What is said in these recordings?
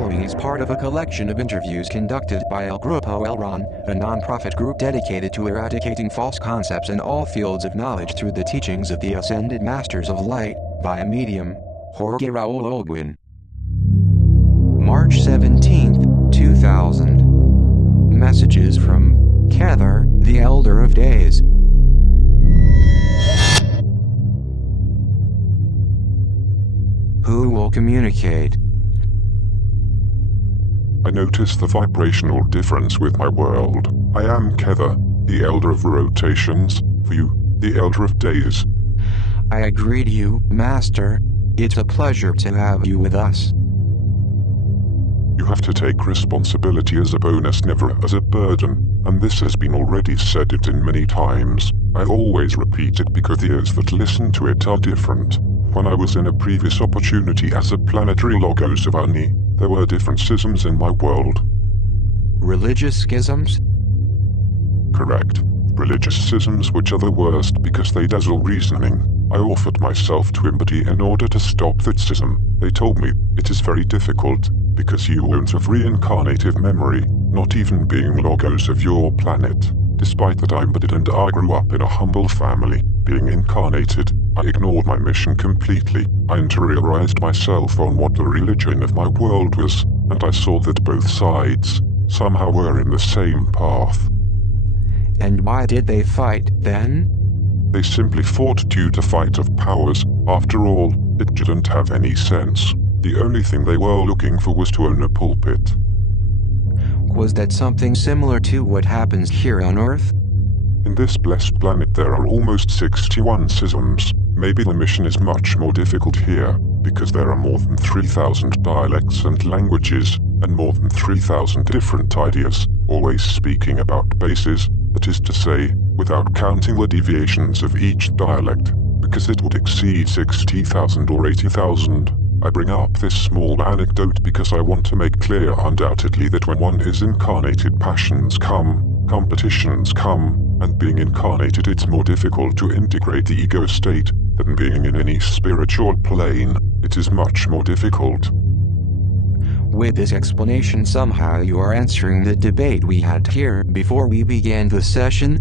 following is part of a collection of interviews conducted by Grupo Elron, a non-profit group dedicated to eradicating false concepts in all fields of knowledge through the teachings of the Ascended Masters of Light, via medium, Jorge Raul Olguin. March 17, 2000. Messages from KETHER, the Elder of Days. Who will communicate? I notice the vibrational difference with my world. I am KETHER, the Elder of Rotations, for you, the Elder of Days. I agree to you, Master. It's a pleasure to have you with us. You have to take responsibility as a bonus, never as a burden, and this has been already said it in many times. I always repeat it because the ears that listen to it are different. When I was in a previous opportunity as a planetary logos of Ani, there were different schisms in my world. Religious schisms? Correct. Religious schisms, which are the worst because they dazzle reasoning. I offered myself to embody in order to stop that schism. They told me, it is very difficult, because you won't have reincarnative memory, not even being logos of your planet. Despite that I embodied and I grew up in a humble family, being incarnated, I ignored my mission completely. I interiorized myself on what the religion of my world was, and I saw that both sides somehow were in the same path. And why did they fight, then? They simply fought due to fight of powers. After all, it didn't have any sense. The only thing they were looking for was to own a pulpit. Was that something similar to what happens here on Earth? In this blessed planet there are almost 61 schisms. Maybe the mission is much more difficult here, because there are more than 3,000 dialects and languages, and more than 3,000 different ideas, always speaking about bases, that is to say, without counting the deviations of each dialect, because it would exceed 60,000 or 80,000. I bring up this small anecdote because I want to make clear undoubtedly that when one is incarnated, passions come, competitions come, and being incarnated it's more difficult to integrate the ego state than being in any spiritual plane. It is much more difficult. With this explanation somehow you are answering the debate we had here before we began the session?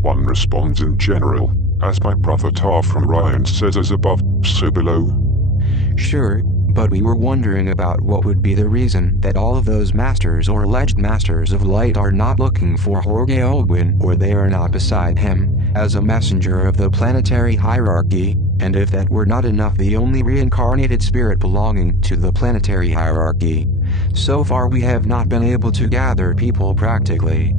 One responds in general, as my brother Tar from Ryan says, as above, so below. Sure, but we were wondering about what would be the reason that all of those masters or alleged masters of light are not looking for Jorge Olguin, or they are not beside him, as a messenger of the planetary hierarchy, and if that were not enough, the only reincarnated spirit belonging to the planetary hierarchy. So far we have not been able to gather people practically.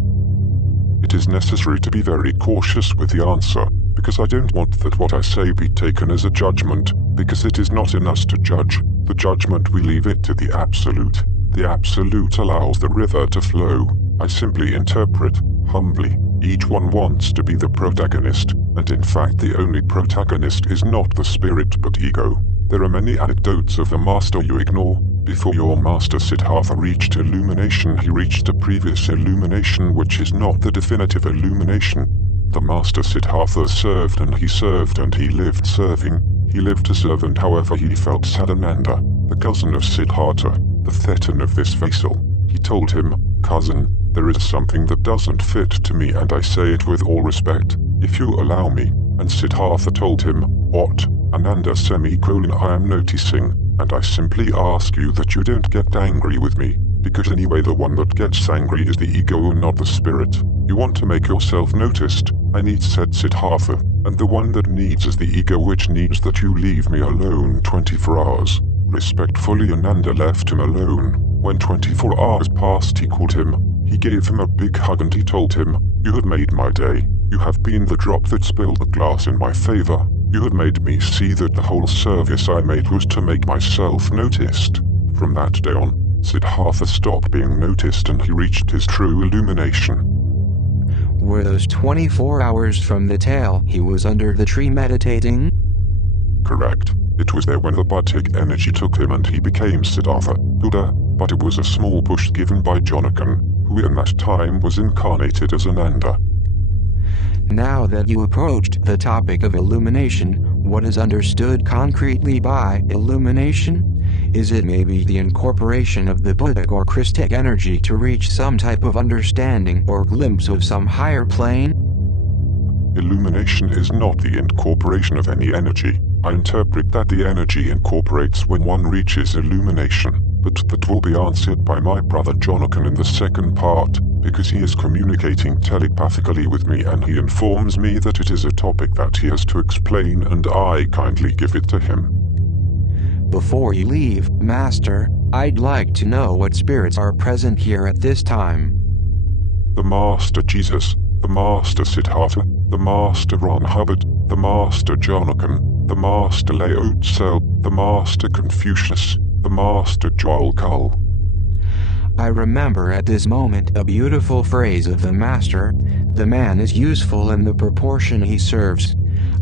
It is necessary to be very cautious with the answer, because I don't want that what I say be taken as a judgment, because it is not in us to judge. The judgment we leave it to the Absolute. The Absolute allows the river to flow. I simply interpret, humbly. Each one wants to be the protagonist, and in fact the only protagonist is not the spirit but ego. There are many anecdotes of the master you ignore. Before your master Siddhartha reached illumination, he reached a previous illumination which is not the definitive illumination. The master Siddhartha served and he lived serving. He lived to serve, and however he felt Sadananda, the cousin of Siddhartha, the thetan of this vessel. He told him, "Cousin, there is something that doesn't fit to me, and I say it with all respect, if you allow me." And Siddhartha told him, "What? Ananda semicolon, I am noticing, and I simply ask you that you don't get angry with me, because anyway the one that gets angry is the ego and not the spirit. You want to make yourself noticed, I need," said Siddhartha, "and the one that needs is the ego, which needs that you leave me alone 24 hours. Respectfully Ananda left him alone. When 24 hours passed he called him. He gave him a big hug and he told him, "You have made my day. You have been the drop that spilled the glass in my favor. You had made me see that the whole service I made was to make myself noticed." From that day on, Siddhartha stopped being noticed and he reached his true illumination. Were those 24 hours from the tale he was under the tree meditating? Correct. It was there when the Buddhic energy took him and he became Siddhartha, Buddha, but it was a small push given by Jonakan, who in that time was incarnated as Ananda. Now that you approached the topic of illumination, what is understood concretely by illumination? Is it maybe the incorporation of the Buddhic or Christic energy to reach some type of understanding or glimpse of some higher plane? Illumination is not the incorporation of any energy. I interpret that the energy incorporates when one reaches illumination, but that will be answered by my brother Jonathan in the second part, because he is communicating telepathically with me and he informs me that it is a topic that he has to explain and I kindly give it to him. Before you leave, Master, I'd like to know what spirits are present here at this time. The Master Jesus, the Master Siddhartha, the Master Ron Hubbard, the Master Jonathan, the Master Lao Tse, the Master Confucius, the Master Joel Kull. I remember at this moment a beautiful phrase of the Master: the man is useful in the proportion he serves.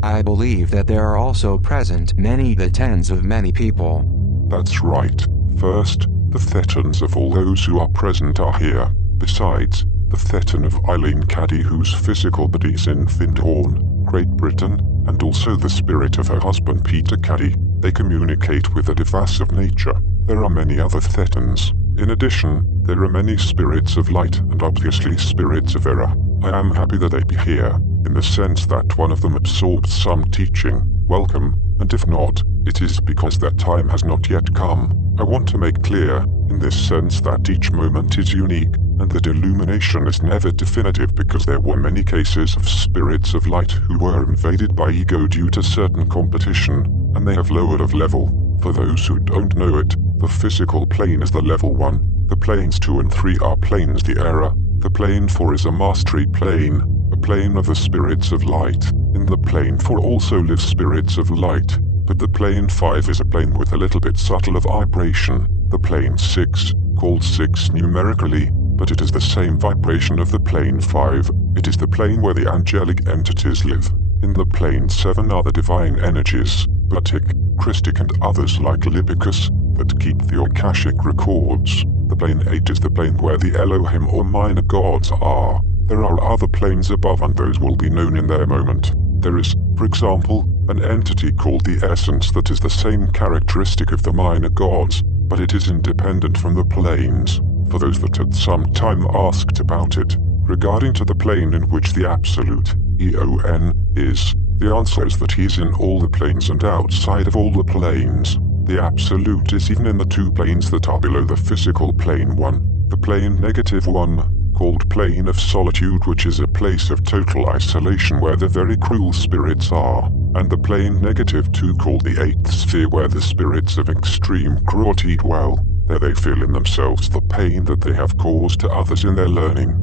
I believe that there are also present many the tens of many people. That's right. First, the thetans of all those who are present are here. Besides, the thetan of Eileen Caddy, whose physical body is in Findhorn, Great Britain, and also the spirit of her husband Peter Caddy. They communicate with the device of nature. There are many other thetans. In addition, there are many spirits of light and obviously spirits of error. I am happy that they be here, in the sense that one of them absorbed some teaching. Welcome, and if not, it is because that time has not yet come. I want to make clear, in this sense, that each moment is unique, and that illumination is never definitive, because there were many cases of spirits of light who were invaded by ego due to certain competition, and they have lowered of level. For those who don't know it, the physical plane is the level 1, the planes 2 and 3 are planes the era, the plane 4 is a mastery plane, a plane of the spirits of light. In the plane 4 also live spirits of light, but the plane 5 is a plane with a little bit subtle of vibration. The plane 6, called 6 numerically, but it is the same vibration of the plane 5, it is the plane where the angelic entities live. In the plane 7 are the divine energies, Buddhic, Christic and others like Lipicus, that keep the Akashic records. The plane 8 is the plane where the Elohim or minor gods are. There are other planes above and those will be known in their moment. There is, for example, an entity called the Essence that is the same characteristic of the minor gods, but it is independent from the planes. For those that at some time asked about it, regarding to the plane in which the Absolute, EON, is, the answer is that he is in all the planes and outside of all the planes. The Absolute is even in the 2 planes that are below the physical plane 1, the plane -1, called plane of solitude, which is a place of total isolation where the very cruel spirits are, and the plane -2 called the 8th sphere, where the spirits of extreme cruelty dwell. There they feel in themselves the pain that they have caused to others in their learning.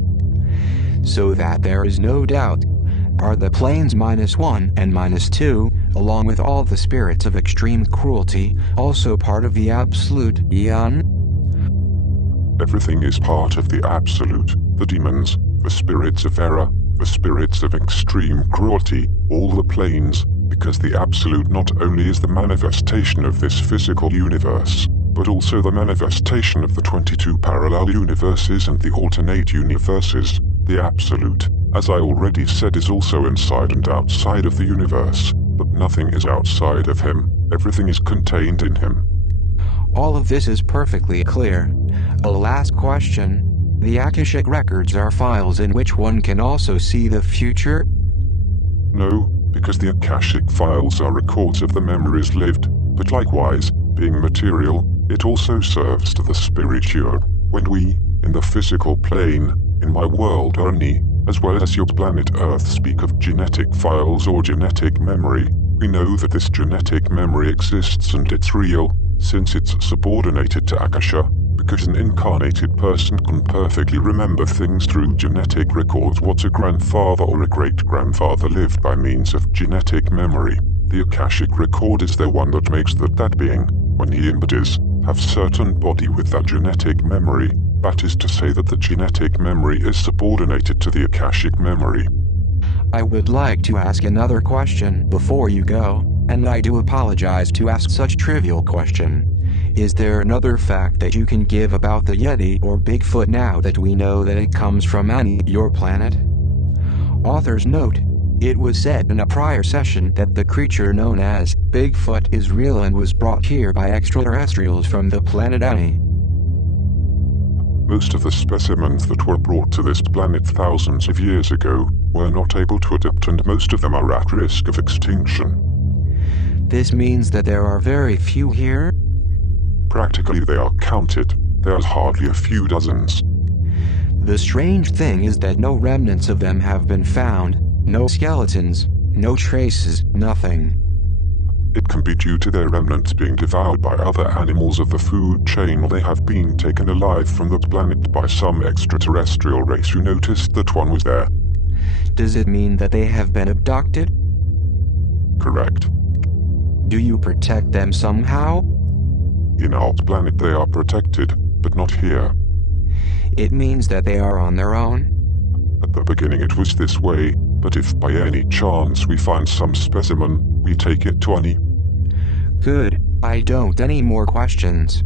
So that there is no doubt, are the planes -1 and -2, along with all the spirits of extreme cruelty, also part of the Absolute Eon? Everything is part of the Absolute, the demons, the spirits of error, the spirits of extreme cruelty, all the planes, because the Absolute not only is the manifestation of this physical universe, but also the manifestation of the 22 parallel universes and the alternate universes. The Absolute, as I already said, is also inside and outside of the universe, but nothing is outside of him, everything is contained in him. All of this is perfectly clear. A last question. The Akashic records are files in which one can also see the future? No, because the Akashic files are records of the memories lived, but likewise, being material, it also serves to the spiritual. When we, in the physical plane, in my world only, as well as your planet Earth, speak of genetic files or genetic memory, we know that this genetic memory exists and it's real, since it's subordinated to Akasha, because an incarnated person can perfectly remember things through genetic records what a grandfather or a great-grandfather lived by means of genetic memory. The Akashic record is the one that makes that being, when he embodies, have certain body with that genetic memory. That is to say that the genetic memory is subordinated to the Akashic memory. I would like to ask another question before you go, and I do apologize to ask such trivial question. Is there another fact that you can give about the Yeti or Bigfoot now that we know that it comes from your planet? Author's note. It was said in a prior session that the creature known as Bigfoot is real and was brought here by extraterrestrials from the planet Annie. Most of the specimens that were brought to this planet thousands of years ago were not able to adapt, and most of them are at risk of extinction. This means that there are very few here? Practically they are counted. There are hardly a few dozens. The strange thing is that no remnants of them have been found, no skeletons, no traces, nothing. It can be due to their remnants being devoured by other animals of the food chain, or they have been taken alive from the planet by some extraterrestrial race who noticed that one was there. Does it mean that they have been abducted? Correct. Do you protect them somehow? In our planet they are protected, but not here. It means that they are on their own? At the beginning it was this way, but if by any chance we find some specimen, we take it to Annie. Good, I don't any more questions.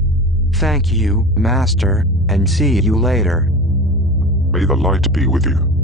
Thank you, Master, and see you later. May the light be with you.